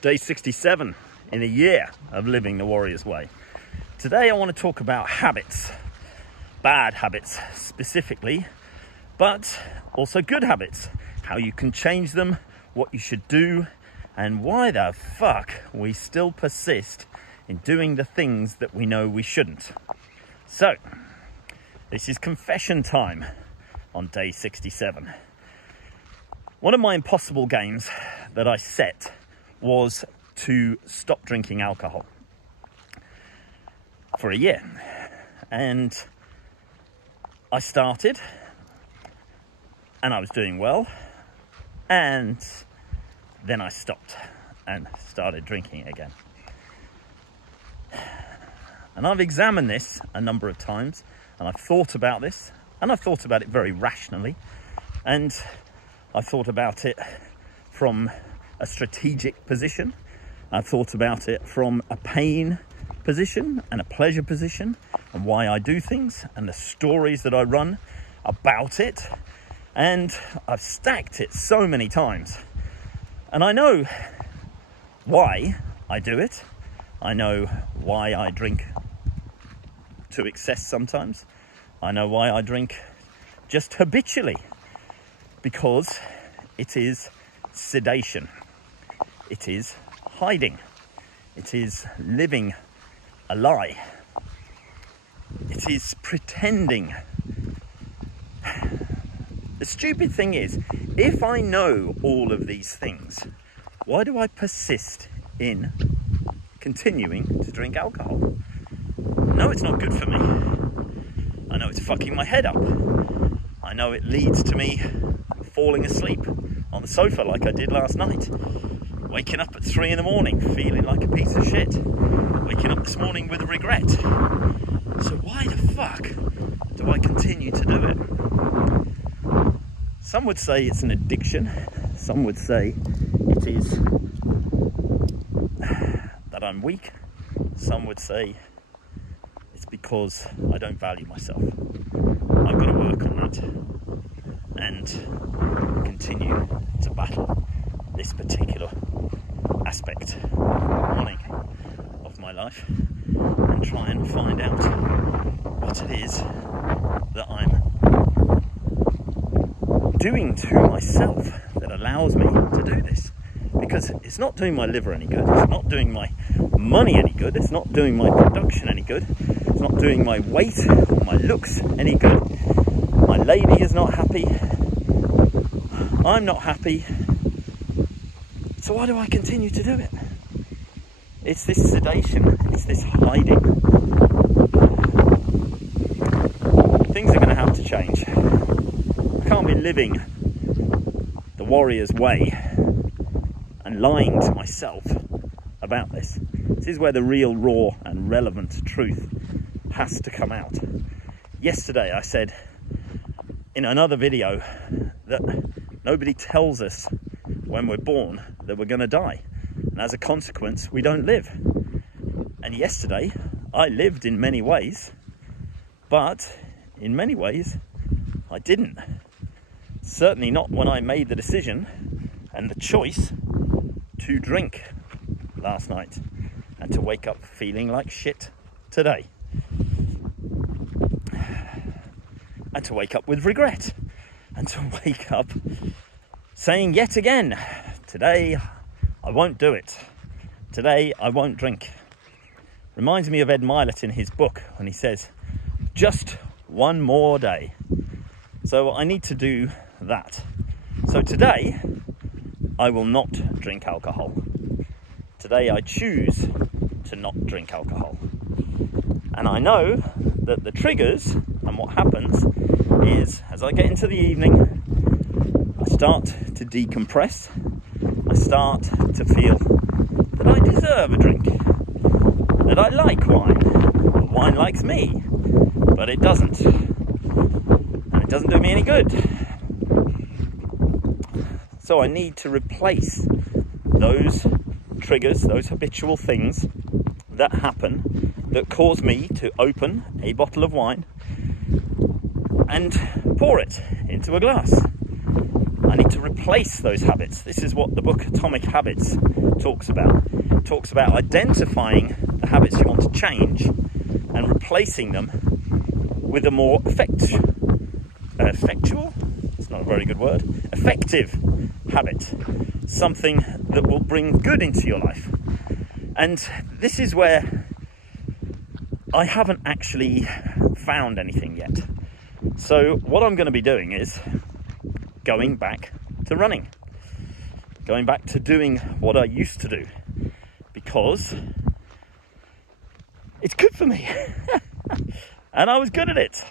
day 67 in a year of living the Warrior's Way. Today I want to talk about habits, bad habits specifically, but also good habits, how you can change them, what you should do, and why the fuck we still persist in doing the things that we know we shouldn't. So, this is confession time on day 67. One of my impossible games that I set was to stop drinking alcohol for a year. And I started, and I was doing well, and then I stopped and started drinking again. And I've examined this a number of times, and I've thought about this, and I've thought about it very rationally, and I've thought about it from a strategic position. I've thought about it from a pain position and a pleasure position, and why I do things, and the stories that I run about it. And I've stacked it so many times. And I know why I do it. I know why I drink to excess sometimes. I know why I drink just habitually. Because it is sedation. It is hiding. It is living a lie. It is pretending. The stupid thing is, if I know all of these things, why do I persist in continuing to drink alcohol? I know it's not good for me. I know it's fucking my head up. I know it leads to me falling asleep on the sofa like I did last night. Waking up at 3 in the morning feeling like a piece of shit. Waking up this morning with regret. So why the fuck do I continue to do it? Some would say it's an addiction. Some would say it is that I'm weak. Some would say it's because I don't value myself. I've got to work on that and continue to battle this particular aspect of my life and try and find out what it is that I'm doing to myself that allows me to do this. Because it's not doing my liver any good, it's not doing my money any good, it's not doing my production any good, it's not doing my weight or my looks any good. My lady is not happy, I'm not happy, so why do I continue to do it? It's this sedation, it's this hiding. Things are going to have to change. I can't be living the Warrior's Way and lying to myself about this. This is where the real, raw and relevant truth has to come out. Yesterday I said in another video that nobody tells us when we're born that we're going to die, and as a consequence we don't live. And yesterday I lived in many ways, but in many ways I didn't. Certainly not when I made the decision and the choice to drink last night and to wake up feeling like shit today. And to wake up with regret. And to wake up saying yet again, today I won't do it. Today I won't drink. Reminds me of Ed Mylett in his book when he says, just one more day. So I need to do that. So today I will not drink alcohol. Today I choose to not drink alcohol. And I know that the triggers and what happens is, as I get into the evening, I start to decompress. I start to feel that I deserve a drink, that I like wine, that wine likes me, but it doesn't. And it doesn't do me any good. So I need to replace those triggers, those habitual things that happen that cause me to open a bottle of wine and pour it into a glass. I need to replace those habits. This is what the book Atomic Habits talks about. It talks about identifying the habits you want to change and replacing them with a more effectual, it's not a very good word, effective habit. Something that will bring good into your life. And this is where I haven't actually found anything yet. So what I'm going to be doing is going back to running. Going back to doing what I used to do. Because it's good for me. And I was good at it.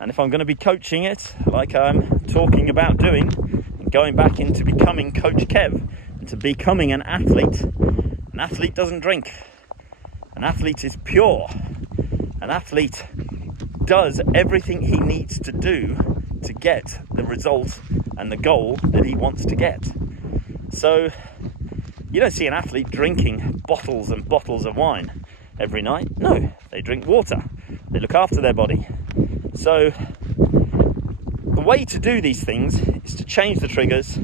And if I'm going to be coaching it, like I'm talking about doing, and going back into becoming Coach Kev, and to becoming an athlete doesn't drink. An athlete is pure. An athlete does everything he needs to do to get the result and the goal that he wants to get. So you don't see an athlete drinking bottles and bottles of wine every night. No, they drink water. They look after their body. So the way to do these things is to change the triggers,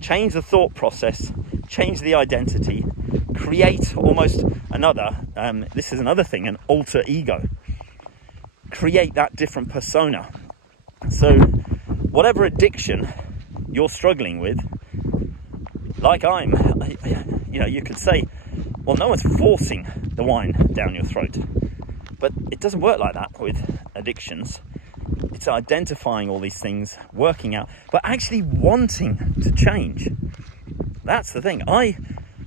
change the thought process, change the identity, create almost another, this is another thing, an alter ego. Create that different persona. So whatever addiction you're struggling with, like you could say, well, no one's forcing the wine down your throat. But it doesn't work like that with addictions. It's identifying all these things, working out, but actually wanting to change. That's the thing. I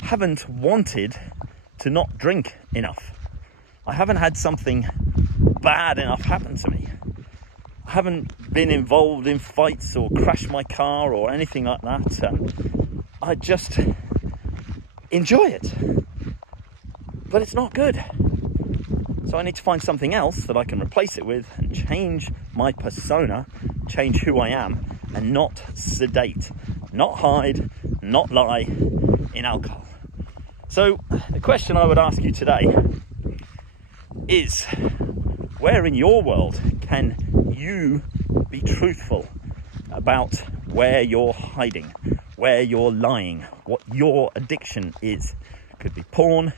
haven't wanted to not drink enough. I haven't had something bad enough happen to me. I haven't been involved in fights or crashed my car or anything like that. I just enjoy it. But it's not good. So I need to find something else that I can replace it with and change my persona, change who I am, and not sedate, not hide, not lie in alcohol. So the question I would ask you today is, where in your world can you be truthful about where you're hiding, where you're lying, what your addiction is? Could be porn,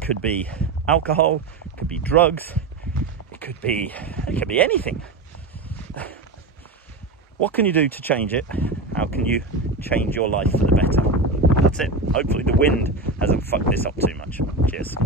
could be alcohol, could be drugs, it could be anything. What can you do to change it? How can you change your life for the better? That's it. Hopefully the wind hasn't fucked this up too much. Cheers.